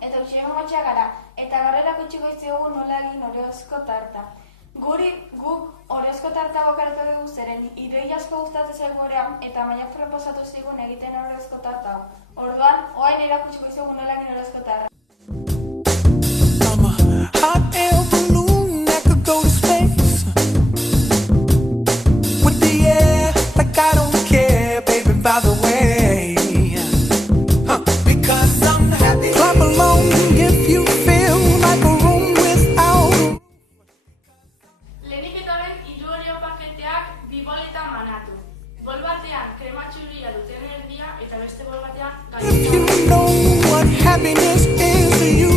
eta utxien gotxea gara, eta garrera kutxiko izugu nola egin orezko tarta. Guk orezko tarta bokartu dugu zeren, idei asko gustatzen zaigorea, eta maiak proposatu zigun egiten orezko tarta hau. Orduan, oain erakutsiko izugu nola egin orezko tarta. Hot air balloon that could go to space with the air like I don't care, baby, by the way. Because I'm happy. Clap along if you feel like a room without a roof. Lehenik eta ben, hiru Oreo paketeak bi boletan banatu. Bol batean krema txuria duten erdia eta beste bol batean If you know what happiness is to you,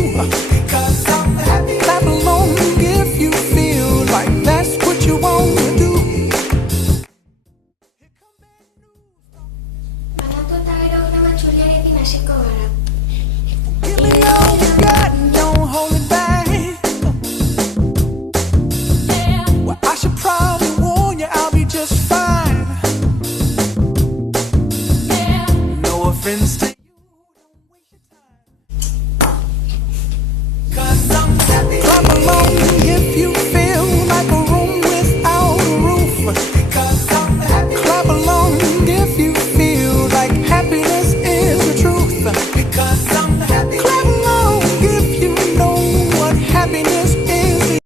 because I'm happy. Clap along if you feel like that's what you want to do. Banatu eta gero krema txuriarekin hasiko gara. Give me all you got and don't hold it back. Well, I should probably warn you, I'll be just fine. No offense to you, don't waste your time. 'Cause I'm happy. Clap along if you feel like a room without a roof. Because I'm happy. Clap along if you feel like happiness is the truth. Because I'm happy. Clap along if you know what happiness is.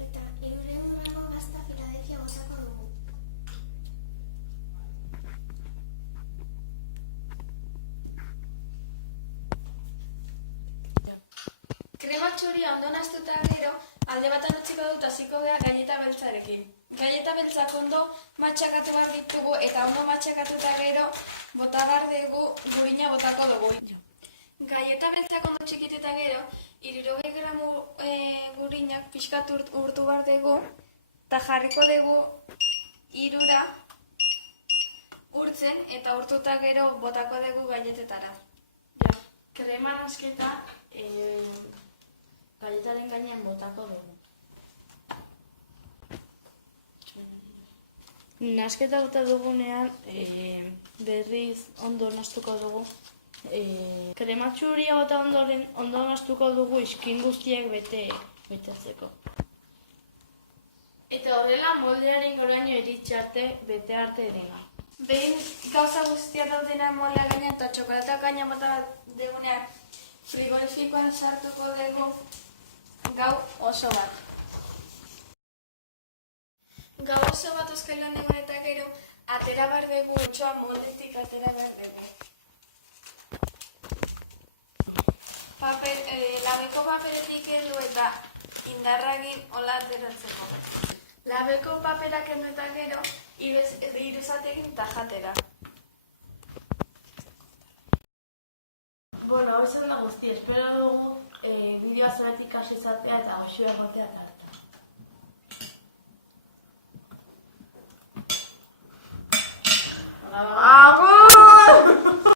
Eta 300 gramo gazta Philadelphia botako dugu. Krema txuria ondo nahastuta gero, alde batan utziko dut hasiko gara galleta beltzarekin. Galleta beltzak ondo matxakatu behar ditugu eta ondo matxakatuta gero bota behar dugu gurina botako dugu. Galleta beltzak ondo txikituta gero, 60 gramo gurinak pixkat urtu behar dugu eta jarriko dugu 3 urtzen eta urtuta gero botako dugu galletetara. krema nasketa galletaren gainean botako dugu. Nasketa bota dugunean berriz ondo nastuko dugu. Krema txuria bota ondoren ondo nastuko dugu iskin guztiak betetzeko. Eta horrela moldearen goraino iritsi arte bete arte erenga. Behin gauza guztia daudena mola gainean eta txokolata gaina bota dugunean frigorifikoan sartuko dugu gau oso bat. Gau oso bat oskailan dugu eta gero atera behar dugu otsoa moldetik atera behar dugu. Labeko paperetik kendu eta indarragin hola ateratzeko. Labeko paperak kendu eta gero iruzatekin tajatera. Bueno, hau izan da guzti, espero dugu bideoa zoratik hasi izatea eta goxioa egotea tarta. Agur!